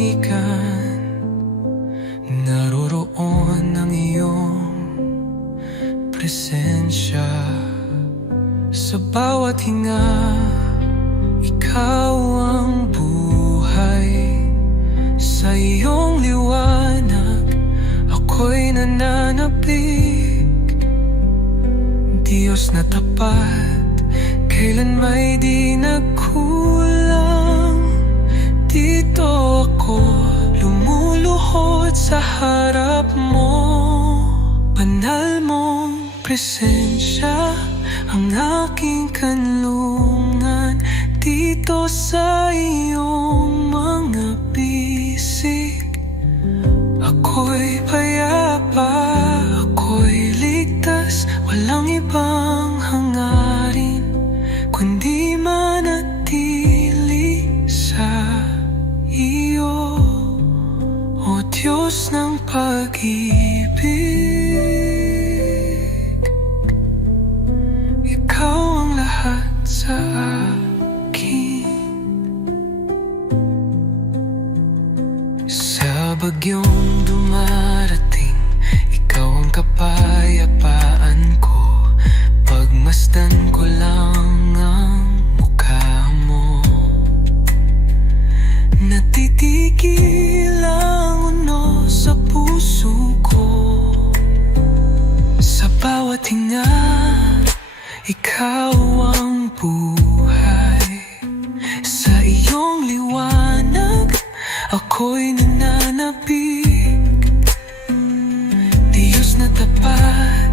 katahimikan, naroroon ang iyong presensya. Sa bawat hinga, ikaw ang buhay. Sa iyong liwanag, ako'y nananapig. Diyos na tapat, kailan may di nagkulang. Dito ako lumuluhod sa harap mo. Banal mong presensya ang aking kanlungan. Dito sa iyong mga bisig, ako'y payapa, ako'y ligtas. Walang ibang hangarin kundi manatili sa iyo, O Diyos ng pag-ibig. Ikaw ang lahat sa akin. Sa bagyong dumarating, ikaw ang kapayapaan ko. Pagmasdan ko lang ang mukha mo. Natitigil ang uno sa puso ko. Sa bawat hinga, ikaw ang buhay. Sa iyong liwanag, ako'y nananapig. Diyos na tapat,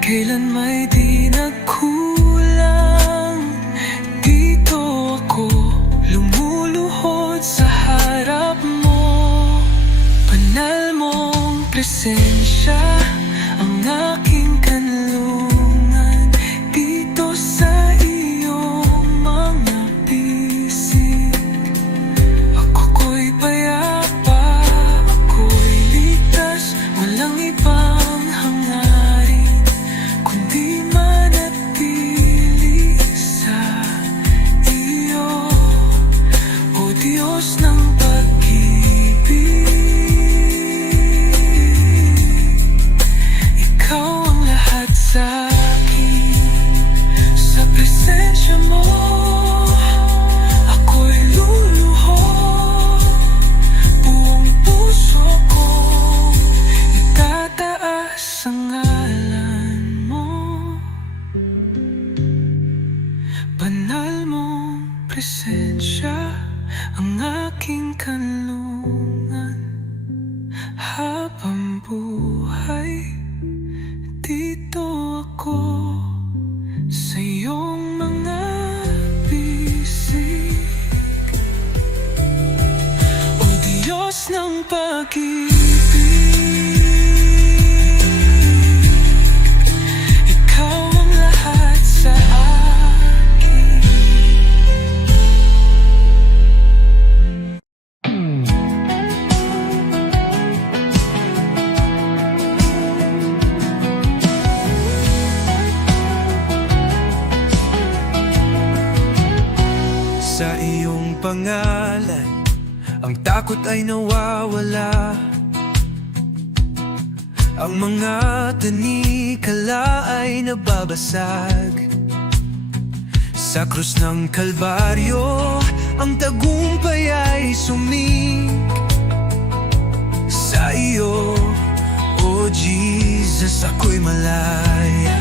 kailan may di nagkulang. Dito ako lumuluhod sa harap mo. Banal mong presensya ang aking kanlungan. Dito sa iyong mga bisig, ako'y payapa, ako'y ligtas. Walang ibang hangarin kundi manatili sa iyo, O Diyos ng pag-ibig. Ikaw ang lahat sa akin. Sa presensya mo, ako'y luluhod. Buong puso kong itataas ang ngalan mo. Banal mong presensya ang aking kanlungan. Habang buhay, dito ako sa iyong mga bisig, O Diyos ng pag-ibig. Ikaw ang lahat sa akin. Sa iyong pangalan, ang takot ay nawawala. Ang mga tanikala ay nababasag. Sa krus ng Kalbaryo, ang tagumpay ay sumig. Sa iyo, O Jesus, ako'y malaya.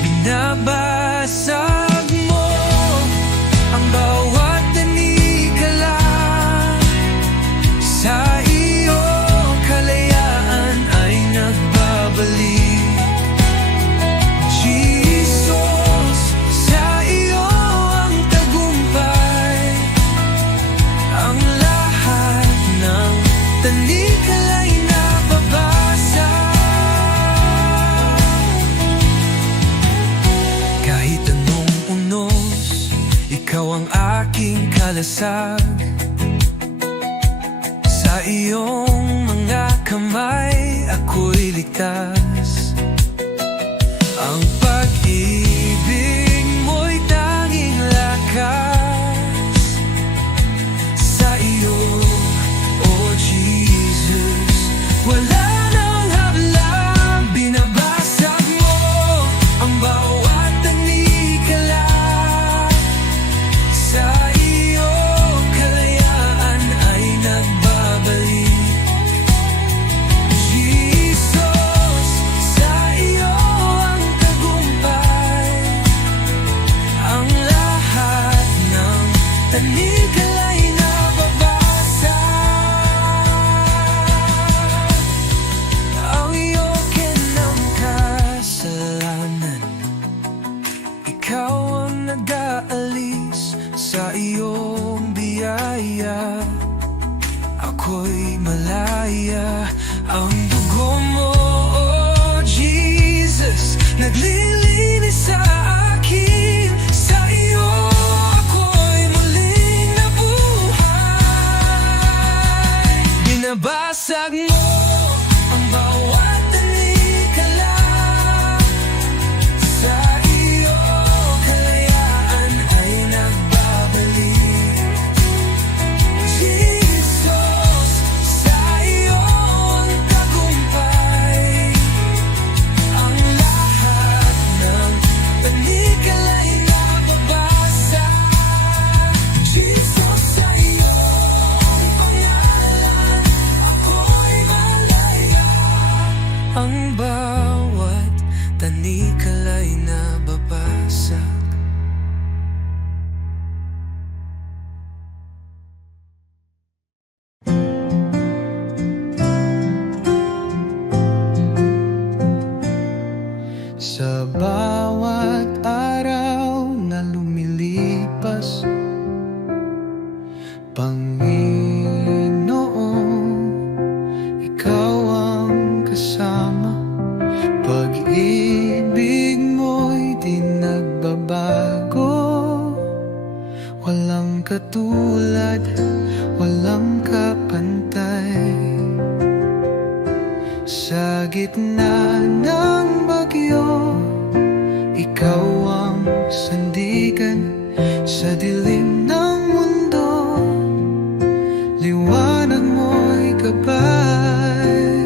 Binabasag mo ang bawat tanikala. Sa iyo, kalayaan ay nagbabalik. Jesus, sa iyo ang tagumpay. Ang lahat ng tanikala ay nababasag. Kahit anong unos, ikaw ang aking kalasag. Sa iyong mga kamay, ako'y ligtas. Ang pag-ibig mo'y tanging lakas. panikala'y nababasa. Ang iyong kinang kasalanan, ikaw ang nag-aalis sa iyong biyaya. Ako'y malaya, ang dugo mo, oh Jesus, naglilinis sa akin. Sa iyo ako'y muling nabuhay. Binabasag mo ang bawat tanikala. Sa iyo kalayaan ay nagbabalik. Jesus, sa iyo ang tagumpay. Ang lahat ng panikala'y nababasa. Jesus, sa iyo ang pangalan, ako'y malaya. Ang bawat tanikala'y nababasa. Sa bawat araw na lumilipas, Panginoon, ikaw ang kasama. Pag-ibig mo'y di nagbabago. Walang katulad, walang kapantay. Sa gitna ng bagyo, ikaw ang sandigan. Sa dilim ng mundo, liwanag mo'y gabay.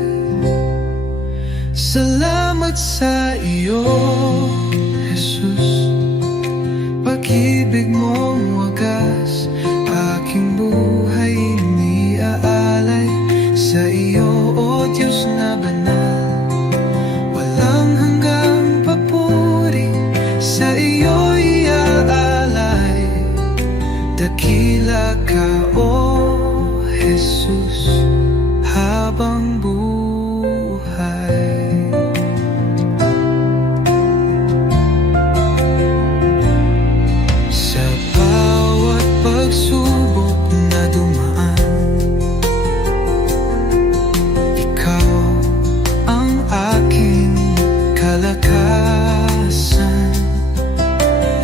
Salamat sa iyo, Jesus. Pag-ibig mong wagas, aking buhay iniaalay. Sa iyo, O Diyos na banal, walang hanggang papuri. Sa iyo iaalay, dakila ka, O Jesus, habang buhay. Sa bawat pagsubok na dumaan, ikaw ang aking kalakasan.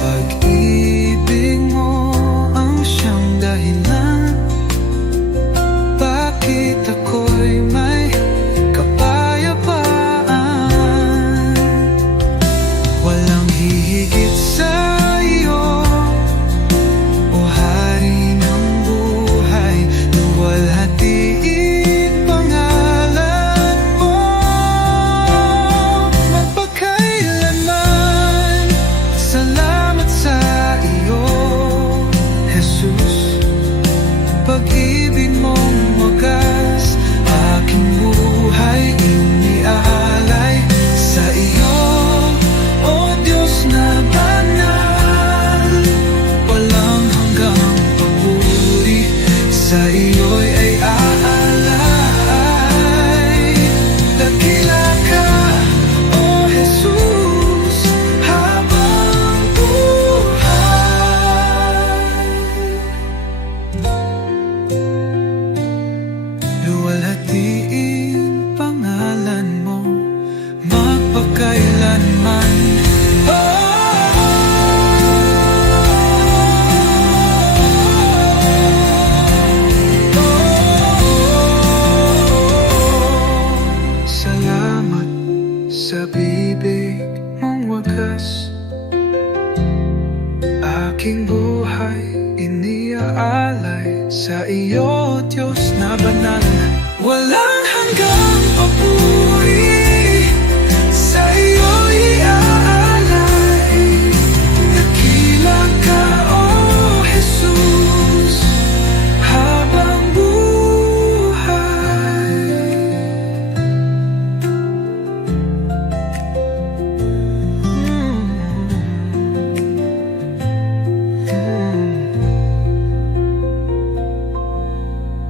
Pag-ibig mo ang siyang dahilan, bakit ako'y may kapayapaan. Walang hihigit sa iyo, O Hari ng buhay. Luwalhatiin pangalan mo magpakailanman. Salamat sa iyo, Jesus. Pag-ibig mong wagas, aking buhay iniaalay. Sa iyo, O Diyos na banal, walang hanggang papuri. Sa iyo'y ay aalay. Dakila ka, O Jesus, habang buhay. Luwalhatiin pangalan mo magpakailanman. Salamat sa bibig mong wagas, aking buhay iniaalay. Sa iyo, Diyos na banal, walang hanggang papuri. Sa iyo iaalay, dakila ka, O Jesus, habang buhay.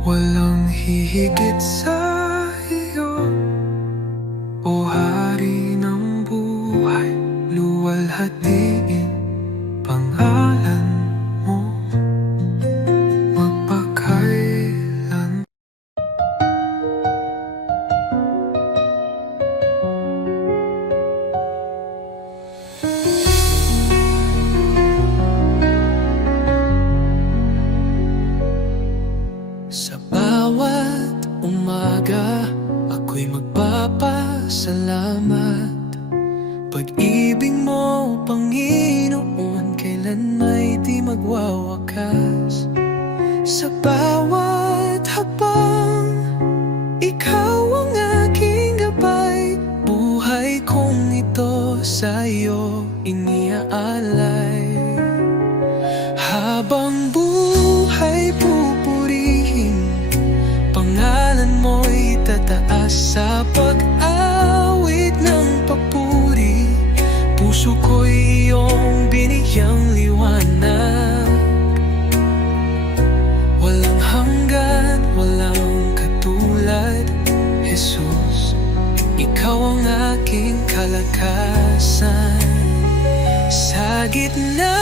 Walang hihigit sa iyo, o Hari ng buhay. Luwalhatiin pangalan mo magpakailan. Sa bawat umaga, ako'y magpapasalamat. Pag-ibig mo, Panginoon, kailan may di magwawakas. Sa bawat hakbang, ikaw ang aking gabay. Buhay kong ito sa'yo iniaalay. Habang buhay pupurihin, pangalan mo'y tataas sa pag-awit ng papuri. Puso ko'y iyong binigyang liwanag. Walang hanggan, walang katulad, Jesus. Ikaw ang aking kalakasan. Sa gitna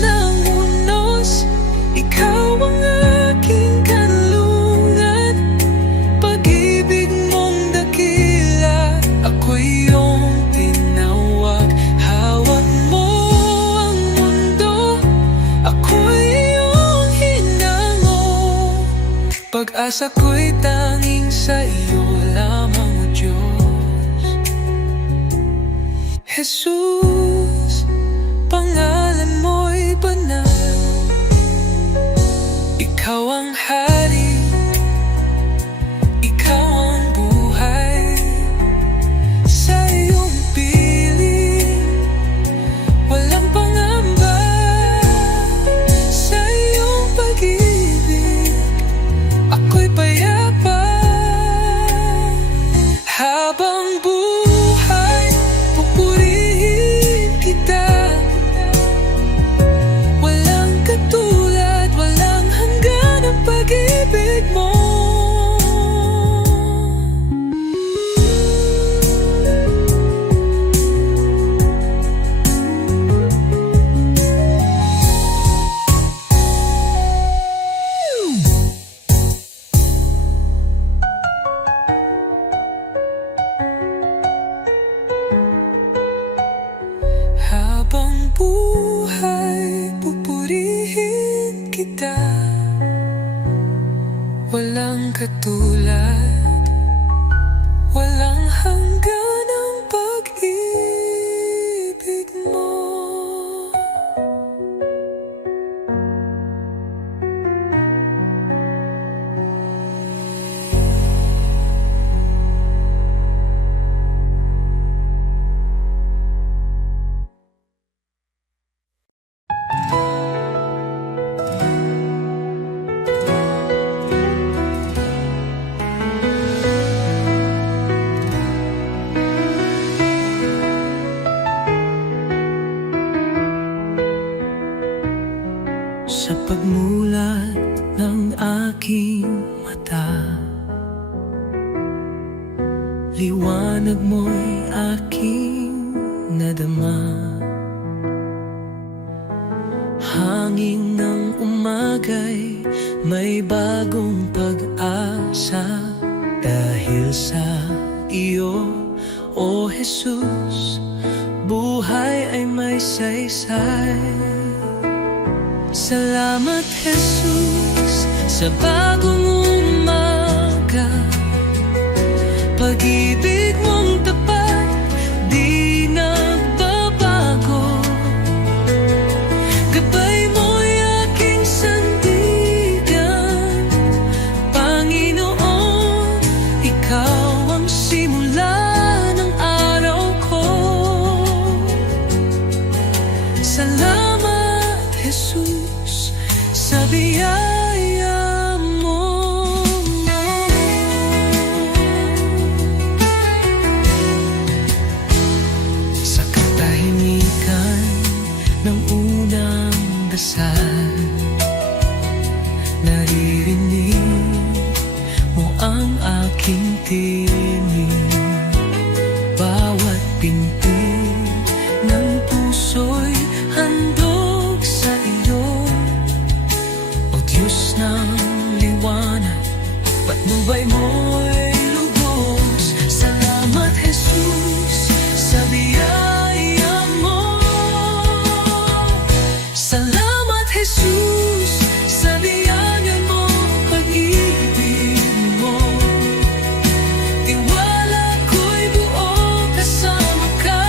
ng unos, ikaw ang aking kanlungan. Pag-ibig mong dakila, ako'y iyong tinawag. Hawak mo ang mundo, ako'y iyong hinango. Pag-asa ko'y tanging sa iyo lamang, O Diyos. Jesus, pangalan mo'y banal. Ikaw ang hari, ikaw ang buhay. Sa iyong piling, walang pangamba. Sa iyong pag-ibig, ako'y payapa. Habang buhay, pupurihin kita. Walang katulad, walang hanggan ang pag-ibig mo. Habang buhay, pupurihin kita. Walang katulad, walang hanggan ang pag-ibig mo. Sa pagmulat ng aking mata, liwanag mo'y aking nadama. Hangin ng umaga'y may bagong pag-asa. Dahil sa iyo, O Jesus, buhay ay may saysay. Salamat, Jesus, sa bagong umaga. Pag-ibig mong tapat, di nagbabago. Gabay mo'y aking sandigan. Panginoon, ikaw ang simula ng araw ko. Salamat, Jesus, sa biyaya mo. Sa katahimikan ng unang dasal, naririnig aking tinig. Bawat pinti ng puso'y handog sa iyo. O Diyos ng liwanag, patnubay mo'y lubos. Salamat Jesus sa biyaya mo. Salamat Jesus sa biyaya mo, pag-ibig mo. Tiwala ko'y buo kasama ka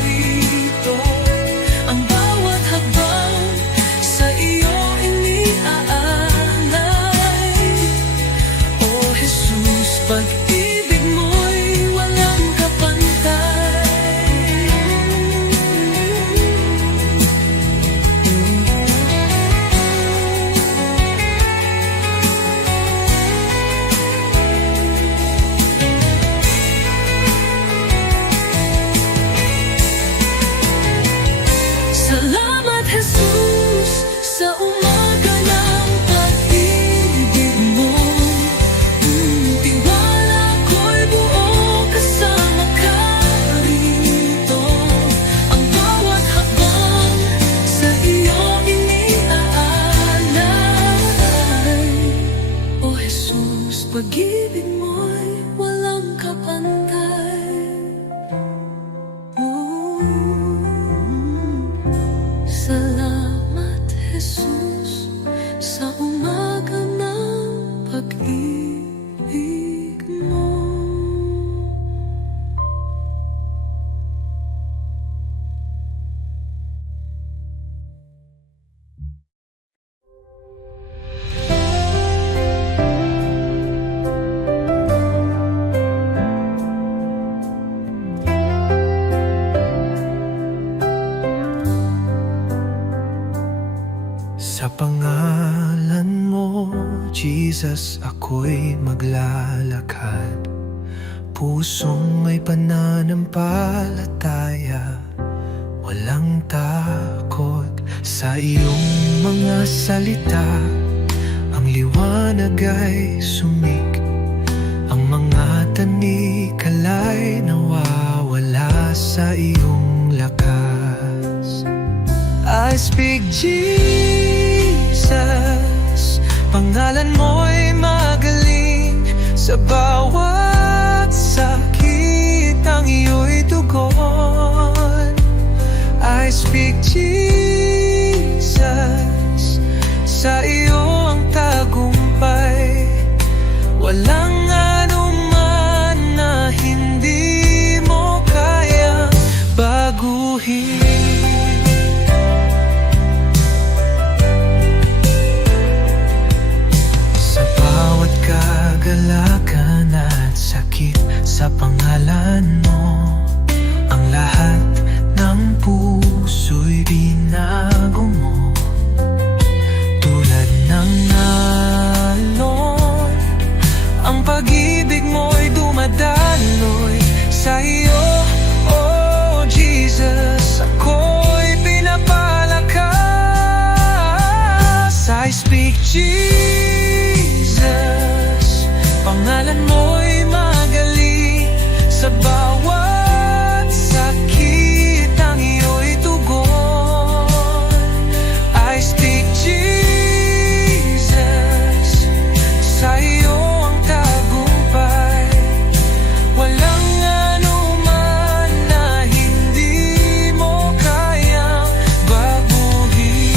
rito. Ang bawat habang sa iyo iniaalay. O Jesus, pag-ibig mo'y walang kapantay. Salamat Jesus sa umaga ng pag-ibig mo. Tiwala ko'y buo kasama ka rito. Ang bawat habang sa iyo iniaalay. O Jesus, pag-ibig mo'y walang kapantay. Salamat Jesus sa umaga ng pag-ibig mo. Sa pangalan mo, Jesus, ako'y maglalakad. Pusong may pananampalataya, walang takot sa iyong mga salita. Ang liwanag ay sumik, ang mga tanikala'y nawawala sa iyong lakas. I speak Jesus, pangalan mo'y magaling. Sa bawat sakit ang iyo'y tugon. I speak Jesus, sa iyo ang tagumpay. Walang anuman na hindi mo kayang baguhin. Kagalakan at sakit sa pangalan mo, ang lahat ng puso'y binago mo. Tulad ng alon, ang pag-ibig mo'y dumadaloy sa iyo. Oh Jesus, ako'y pinapalakas. I speak Jesus, pangalan mo'y magaling. Sa bawat sakit ang iyo'y tugon. I speak Jesus, sa iyo ang tagumpay. Walang anuman na hindi mo kayang baguhin.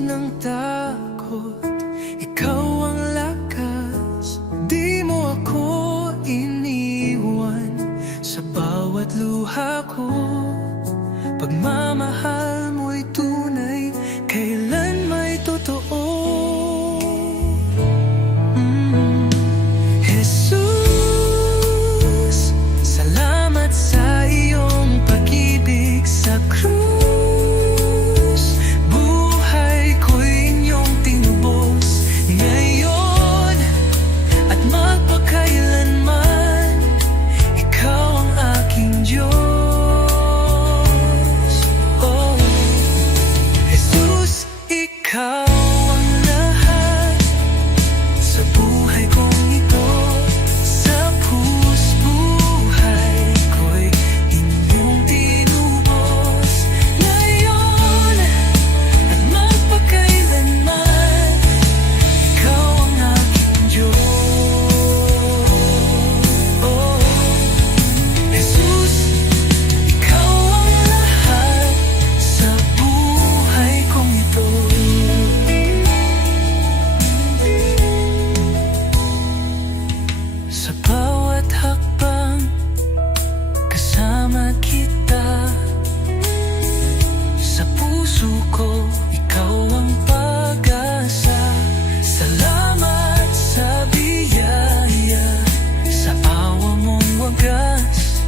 ng takot, ikaw ang lakas. Di mo ako iniwan sa bawat luha ko. Pagmamahal mo'y tunay, kailan may totoo. Jesus, salamat sa iyong pag-ibig sa krus. Buhay ko'y inyong tinubos ngayon at magpakailanman. Ikaw ang aking Diyos. Oh, Jesus, ikaw ang lahat sa buhay kong ito. Sa buhay ko'y inyong tinubos ngayon at magpakailanman. Ikaw ang aking Diyos. Oh, Jesus, ikaw ang lahat sa buhay kong ito. Sa bawat hakbang, kasama kita. Sa puso ko, ikaw ang pag-asa. Salamat sa biyaya, sa awa mong wagas.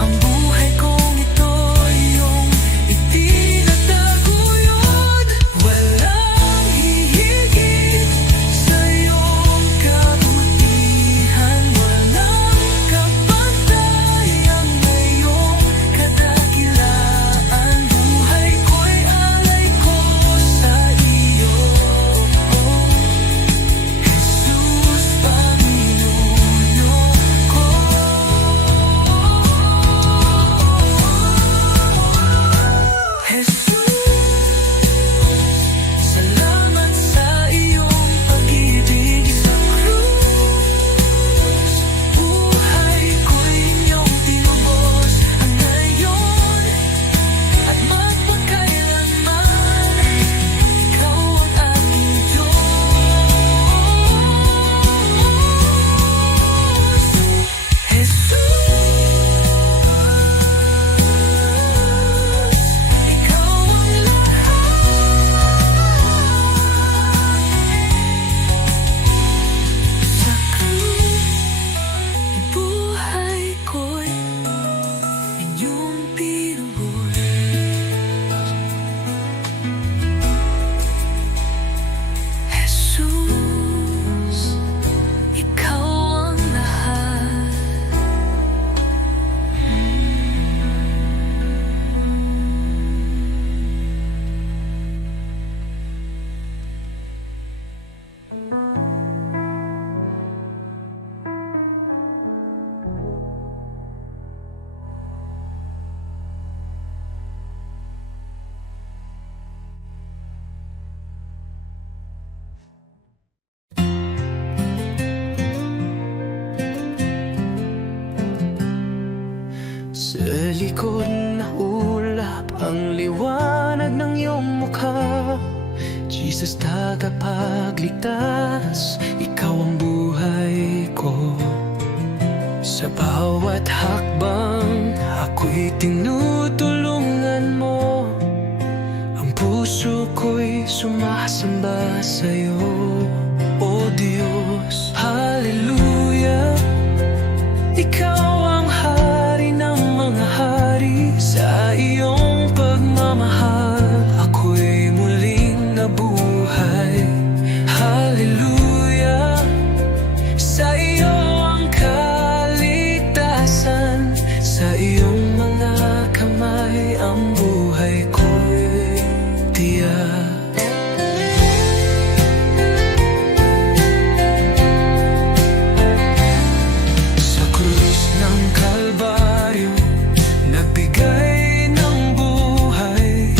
Ang buhay kong ito, iyong itinataguyod. Walang hihigit sa iyong kabutihan. Walang kapantay ang iyong kadakilaan. Buhay ko'y alay ko sa iyo, Jesus, Panginoon ko. Jesus, salamat sa iyong pag-ibig sa krus. Buhay ko'y inyong tinubos ngayon at magpakailanman. Ikaw ang aking Diyos. Jesus, ikaw ang lahat sa krus. Buhay ko'y inyong tinubos. Jesus, ikaw ang lahat. Sa likod na ulap ang liwanag ng iyong mukha. Jesus, tagapagligtas, ikaw ang buhay ko. Sa bawat hakbang, ako'y tinutulungan mo. Ang puso ko'y sumasamba sa'yo, O Diyos. Hallelujah, ikaw ang hari ng mga hari. Sa iyong pagmamahal, ako'y muling nabuhay. Hallelujah, sa iyo ang kaligtasan. Sa iyong mga kamay ang buhay ko'y tiyak. Sa krus ng Kalbaryo, nagbigay ng buhay.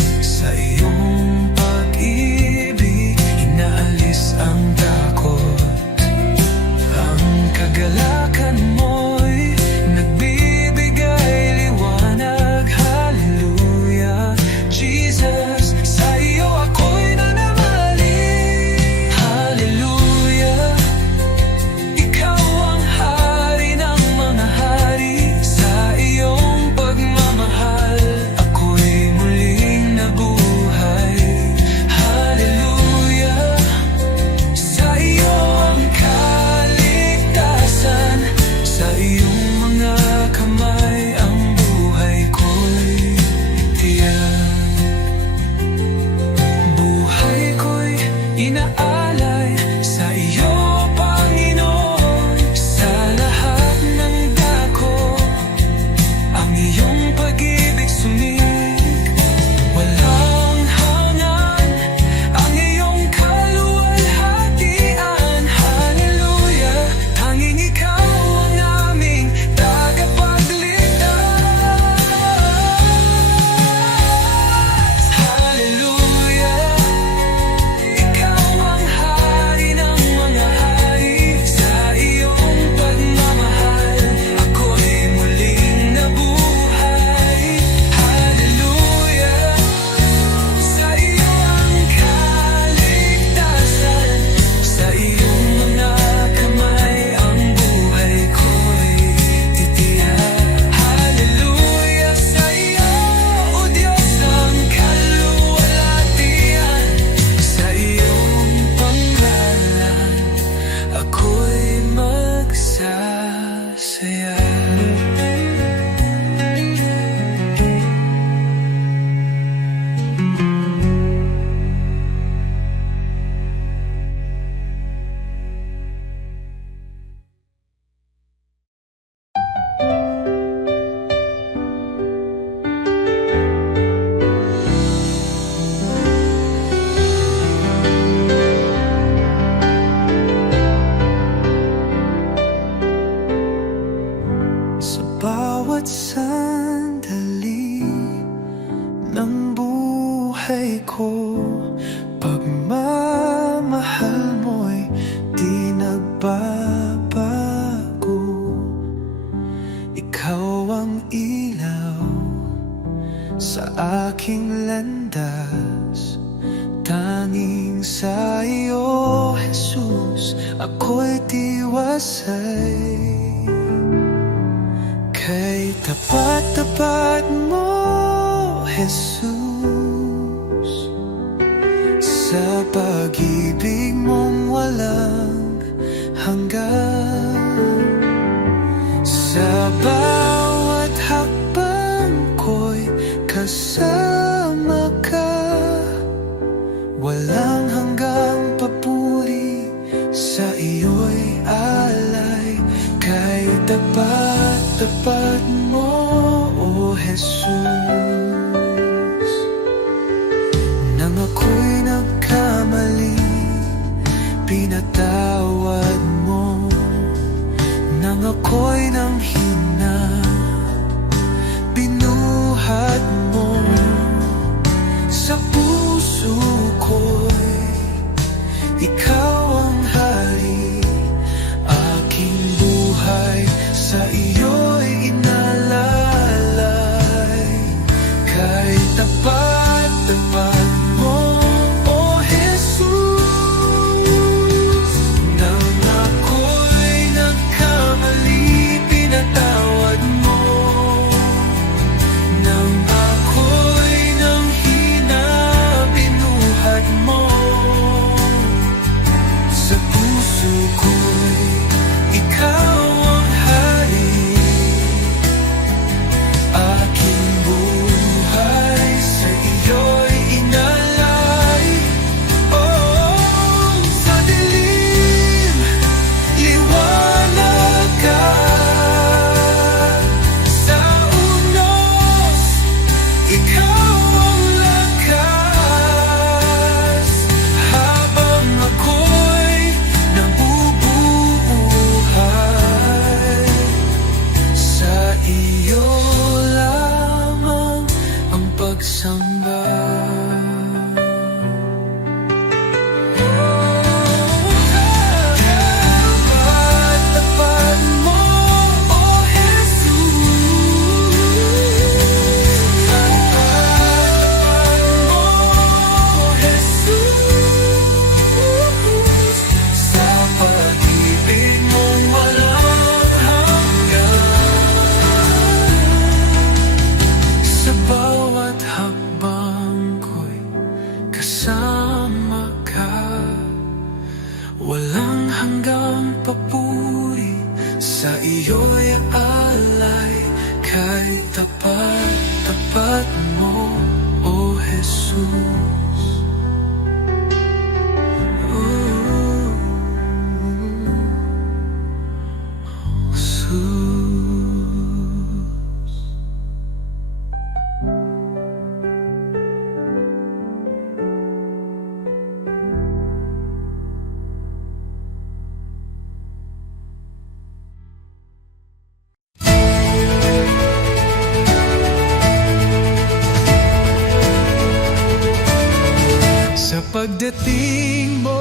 ng buhay ko. Pagmamahal mo'y di nagbabago. Ikaw ang ilaw sa aking landas. Tanging sa iyo, Jesus, ako'y tiwasay. Kay tapat-tapat mo, Jesus, sa pag-ibig mong walang hanggan. Sa bawat hakbang ko'y kasama ka. Walang hanggang papuri, sa iyo'y alay. Kay tapat-tapat mo, O Jesus. Nang ako'y nagkamali, pinatawad mo. Nang ako'y nanghina, binuhat mo. Sa puso ko'y ikaw ang hari. Aking buhay sa iyo'y inalalay. Kay tapat-tapat mo, O Jesus. Nang ako'y nagkamali, pinatawad mo. Nang ako'y nanghina, binuhat mo. Sa puso ko'y ikaw ang hari. Aking buhay sa iyo'y inalay. Oh, sa dilim, liwanag ka. Sa unos, ikaw ang lakas. Habang ako'y nabubuhay, sa iyo lamang ang pagsamba. Tapat-tapat mo, O Jesus. Tapat-tapat mo, O Jesus. Sa pag-ibig mong walang hanggan. Sa bawat hakbang ko'y kasama ka. Walang hanggang papuri, sa iyo'y alay. Kay tapat-tapat mo, O Jesus. Ooh, Jesus. Sa pagdating mo,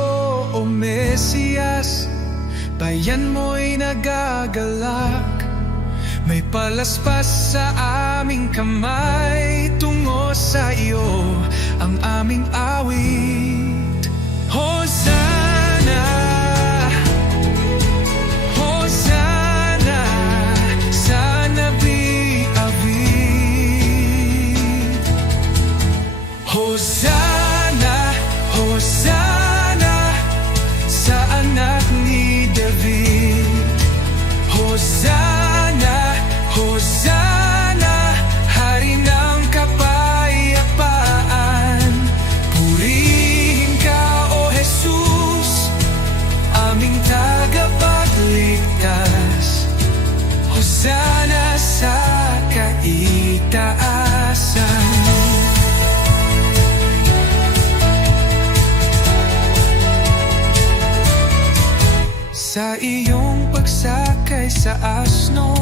O Mesiyas, bayan mo'y nagagalak. May palaspas sa aming kamay, tungo sa iyo ang aming awit. Hosanna, Hosanna, sa Nabi David. Hosanna, Hosanna, sa anak ni David. Hosanna, Hosanna, hari ng kapayapaan. Purihin ka, O Jesus, aming tagapagligtas. Hosanna sa kaitaasan. Sa iyong pagsakay sa asno,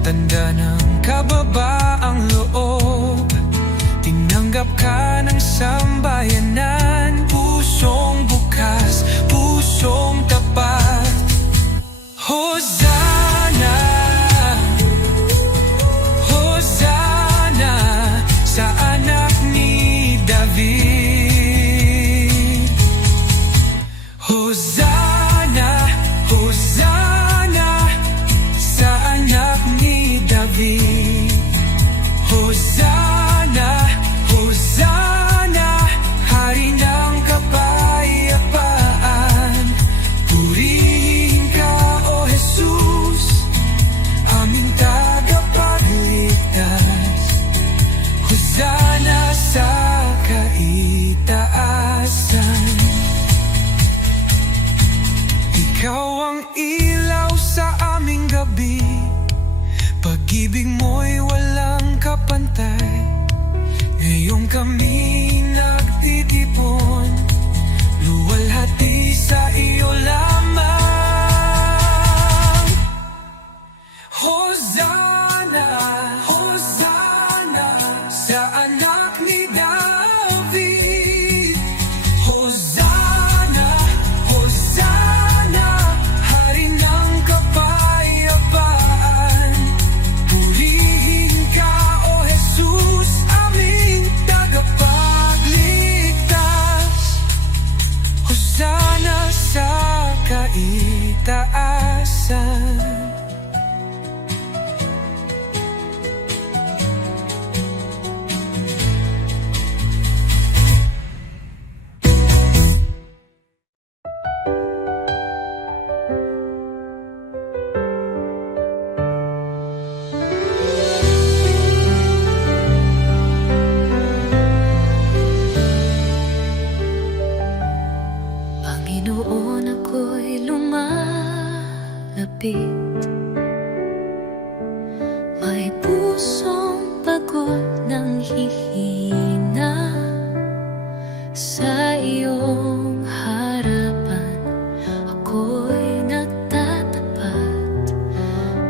tanda ng kababaang loob. Tinanggap Tanggap ka ng sambayanan, pusong bukas, pusong tapat. Hosanna, Hosanna sa anak ni David. Hosanna, Hosanna sa anak ni David. Hosanna, Hosanna, Hari ng kapayapaan. Purihin ka, O Jesus, aming tagapagligtas. Hosanna sa kaitaasan. Ikaw ang ilaw sa aming gabi, pag-ibig mo'y walang kapantay. Ngayong kami nagtitipon, luwalhati sa iyo lamang. Hosanna, Hosanna sa anak ni David. Hosanna, Hosanna, Hari ng kapayapaan. Purihin ka, O Jesus, aming tagapagligtas. Hosanna sa kaitaasan. Panginoon, ako'y lumalapit, may pusong pagod ng hihina. Sa iyong harapan ako'y nagtatapat,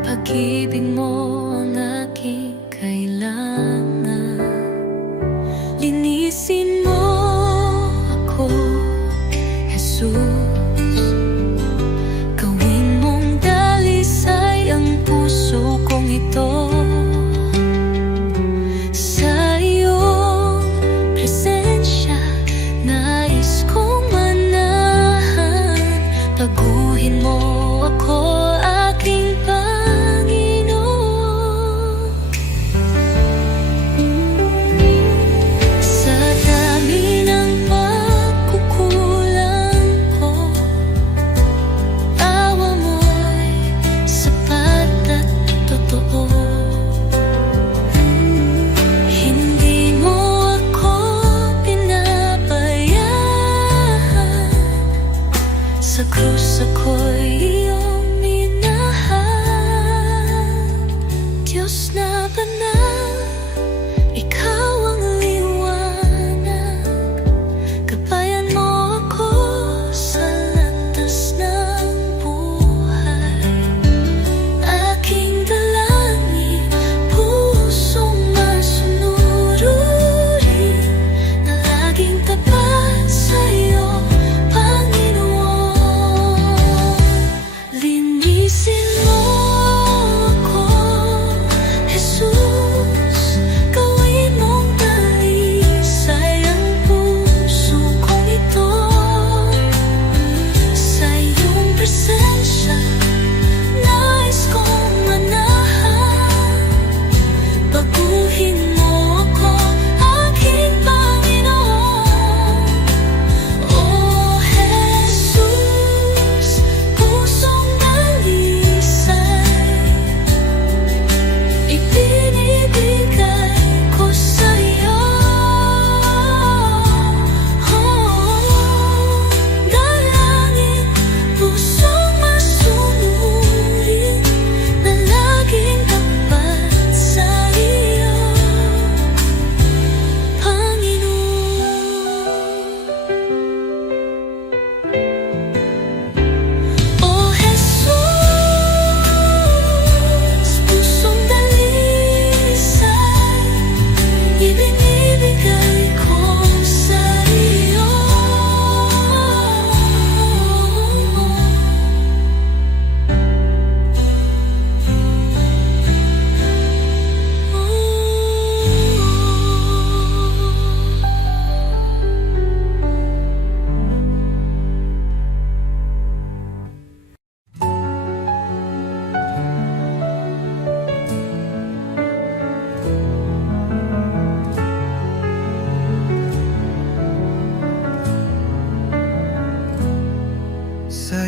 pag-ibig mo ang aking kailangan. Linisin mo ako, Jesus, gawin mong dalisay ang puso kong ito. Sa iyong presensya, nais kong manahan. Baguhin mo ako, aking Panginoon. Sa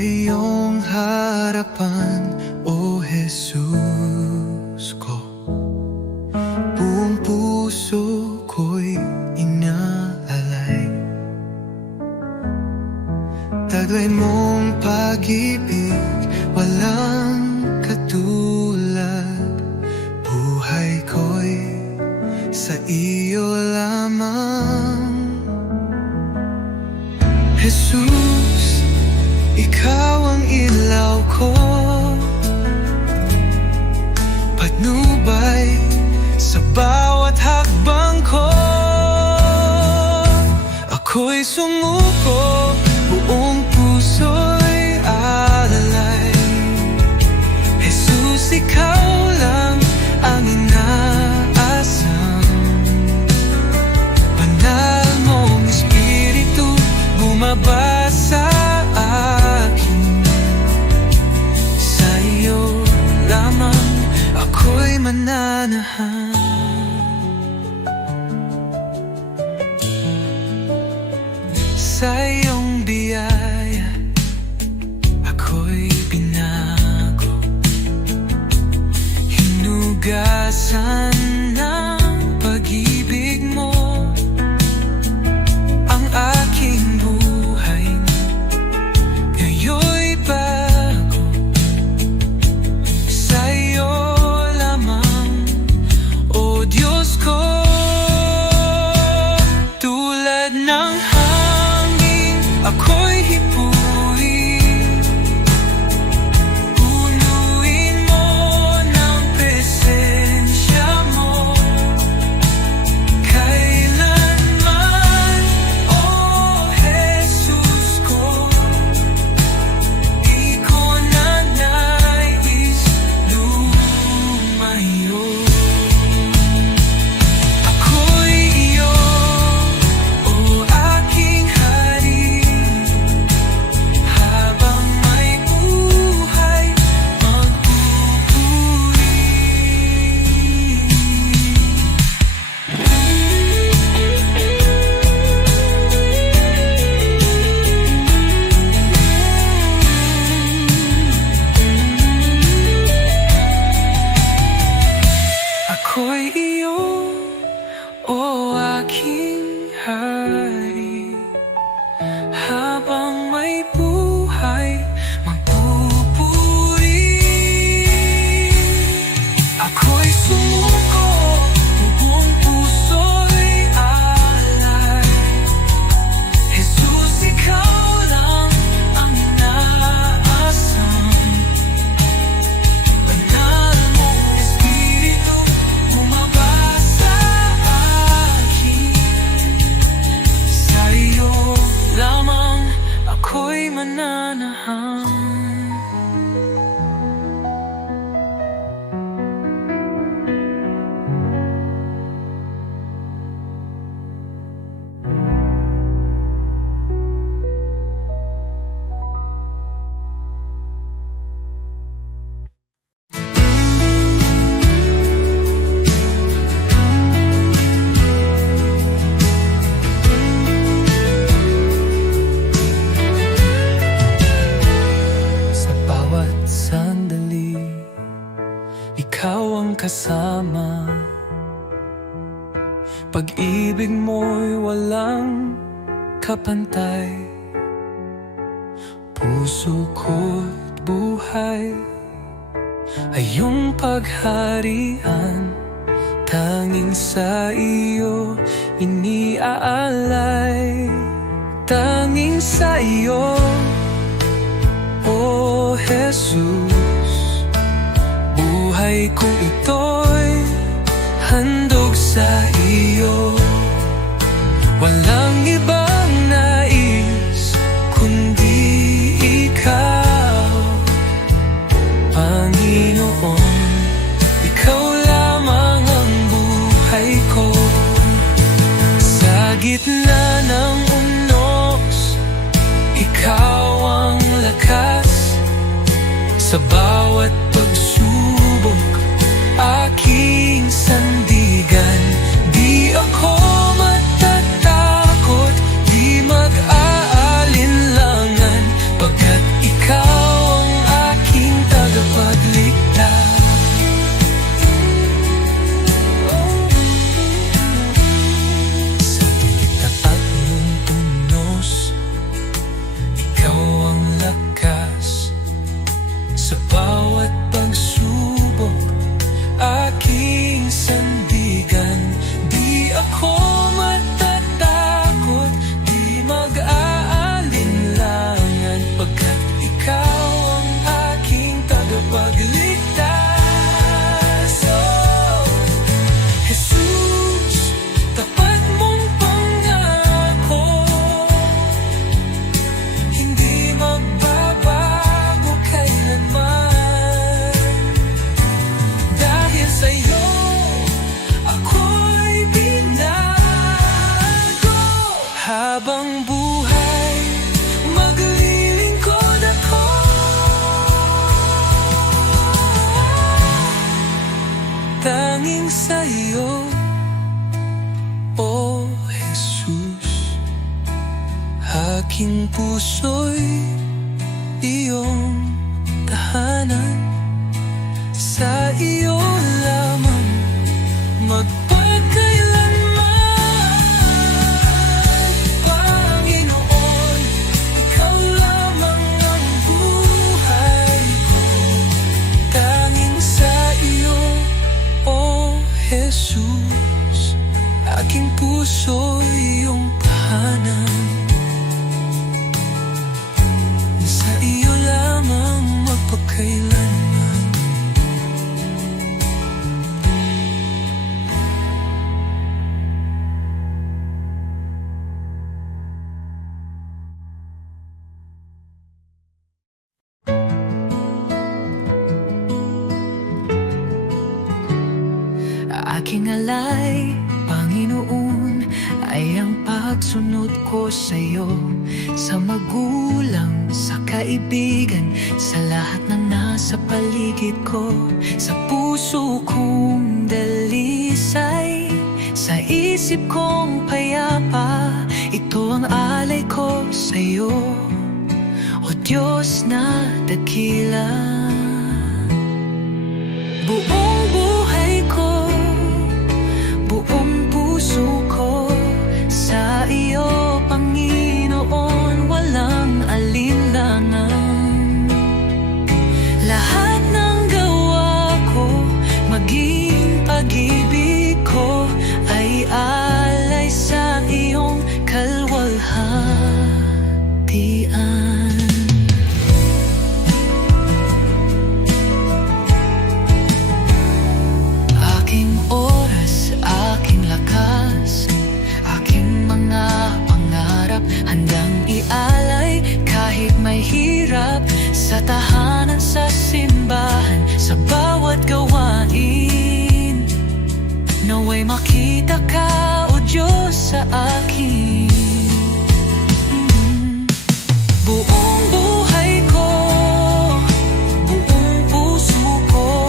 iyong harapan, O Jesus ko. Buong puso ko'y inaalay. Taglay mong pag-ibig, walang katulad. Buhay ko'y sa iyo lamang. Jesus, ikaw ang ilaw ko, patnubay sa bawat hakbang ko. Ako'y sumuko, buong puso'y alalay. Jesus, ikaw lang ang inaasam. Banal mong Espiritu bumaba sa akin. Sa iyo lamang ako'y mananahan. Sa iyong biyaya ako'y binago, hinugasan ng pag-ibig mo ang aking buhay. Ngayon'y bago, sa iyo lamang, O Diyos ko. Tulad ng hangin, ako'y hipuin. Punuin mo ng presensya mo kailanman, O Jesus ko. Di ko na nais lumayo. Ako'y iyo, O aking hari. Habang may buhay, magpupuri. Ako'y iyo, O aking hari. Habang may buhay, magpupuri. Ako'y sumuko, buong puso'y alay. Jesus, ikaw lang ang inaasam. Banal mong Espiritu bumaba sa akin. Sa iyo lamang ako'y mananahan. Sa bawat sandali, ikaw ang kasama. Pag-ibig mo'y walang kapantay. Puso ko't buhay ay iyong pagharian. Tanging sa iyo iniaalay. Tanging sa iyo, O Jesus, buhay ko ito'y handog sa iyo. Walang ibang nais kundi ikaw, Panginoon. Ikaw lamang ang buhay ko. Sa gitna ng unos, ikaw ang lakas. Sa bawat pagsubok, aking sandigan. Di ako matatakot, di mag-aalinlangan, pagkat ikaw sa iyo, O Jesus. Aking puso'y iyong tahanan, sa iyo lamang magpakailanman. Panginoon, ikaw lamang ang buhay ko, tanging sa iyo, O Jesus. Aking puso'y iyong tahanan, sa iyo lamang magpakailanman. Aking alay, Panginoon, ay ang pagsunod ko sa'yo, sa magulang, sa kaibigan, sa lahat na nasa paligid ko, sa puso kong dalisay, sa isip kong payapa. Ito ang alay ko sa'yo, O Diyos na dakila. Buong buhay ko, buong puso ko, sa iyo, Panginoon, walang alinlangan. Lahat ng gawa ko, maging pag-ibig ko, ay alay sa iyong kalwalhatian. Aking oras, aking lakas, aking mga pangarap, handang ialay kahit may hirap, sa tahanan, sa simbahan, sa bawat gawain. Naway makita ka, O Diyos, sa akin. Buong buhay ko, buong puso ko,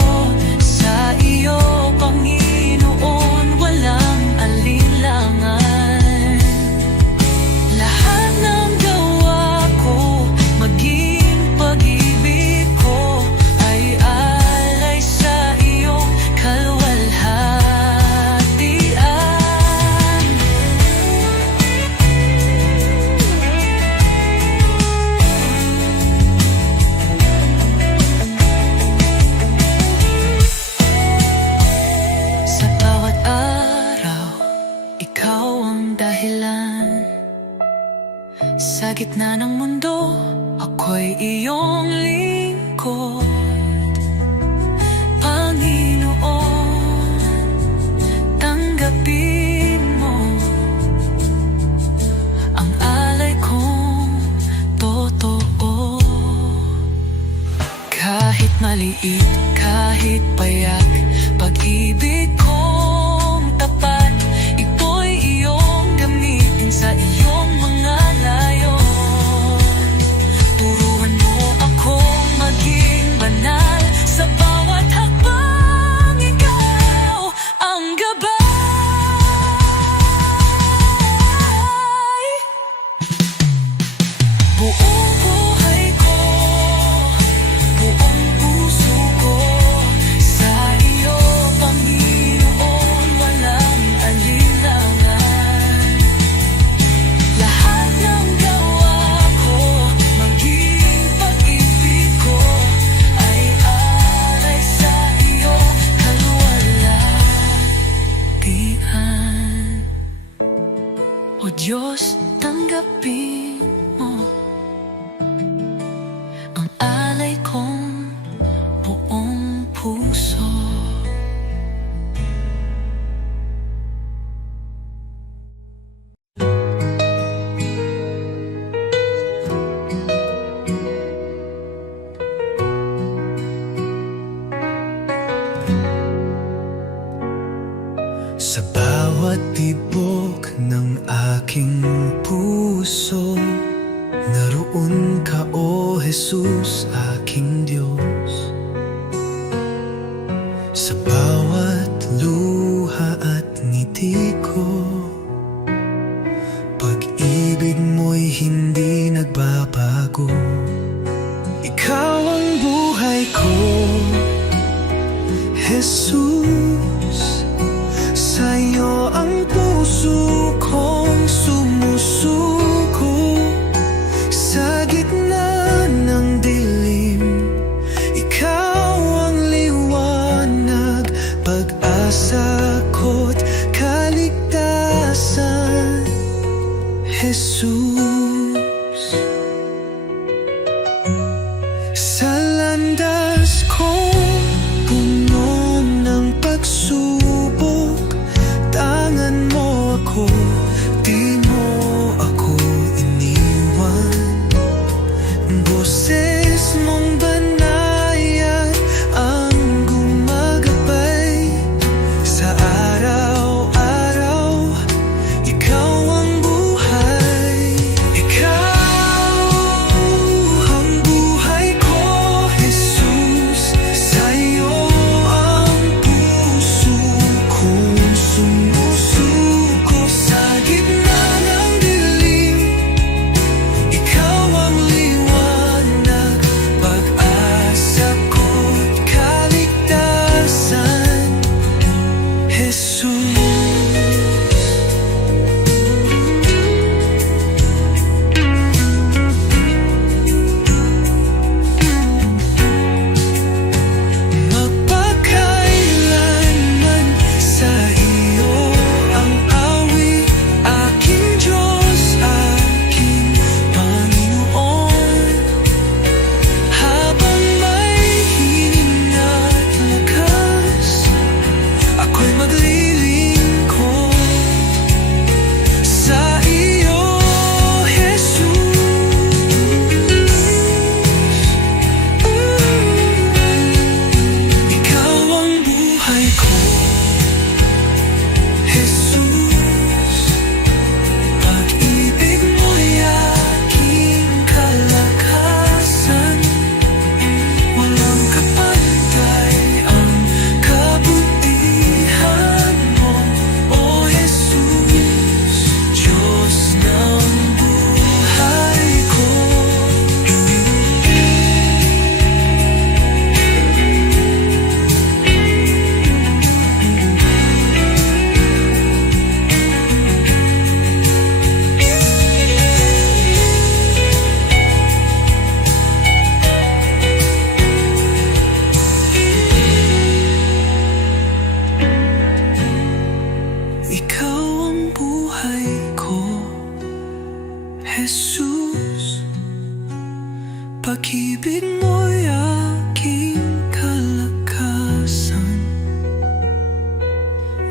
sa iyo, Panginoon, walang alinlangan. Lahat ng gawa ko, maging pag-ibig ko, ay alay sa iyong kalwalhatian. Sa bawat araw, ikaw ang dahilan. Sa gitna ng mundo, ako'y iyong lingkod. Panginoon, tanggapin mo ang alay kong totoo. Kahit maliit, kahit payak, pag-ibig kong tapat, ito'y iyong gamitin sa iyong mga layon. Turuan mo akong maging banal, sa bawat hakbang ikaw ang gabay. Buong buhay ko, buong puso ko, sa iyo, Panginoon, walang alinlangan. Lahat ng gawa ko, maging pag-ibig ko, ay alay sa iyo, kalwalhatian. O Diyos, tanggapin mo ang alay kong buong puso. Sa bawat tibok ng aking puso, naroon ka, O Jesus, aking Diyos. Sa bawat luha pag-ibig mo'y hindi nagbabago. Ikaw ang buhay ko, Jesus. Sa'yo ang puso kong sumusuko. Sa gitna ng dilim, ikaw ang liwanag, pag-asa ko't kaligtasan, Jesus. Sa landas kong puno ng pagsubok, tangan mo ako, di mo ako iniwan. Boses mong banayad ang gumagabay sa araw-araw. Ikaw ang buhay, ikaw ang buhay ko, Jesus. Sa'yo ang puso kong sumusuko. Sa gitna ng dilim, ikaw ang liwanag, pag-asa ko't kaligtasan, Jesus. Magpakailanman sa iyo ang awit, aking Diyos, aking Panginoon. Habang may hininga't lakas, ako'y maglilingkod sa iyo, Jesus. Ikaw ang buhay ko, Jesus. Pag-ibig mo'y aking kalakasan. Walang kapantay ang kabutihan mo, O Jesus, Diyos ng buhay ko. Ikaw ang buhay ko, Jesus. Pag-ibig mo'y aking kalakasan.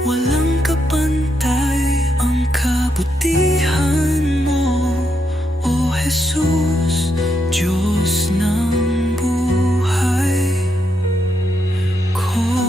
Walang kapantay ang kabutihan mo, O Jesus, Diyos ng buhay ko.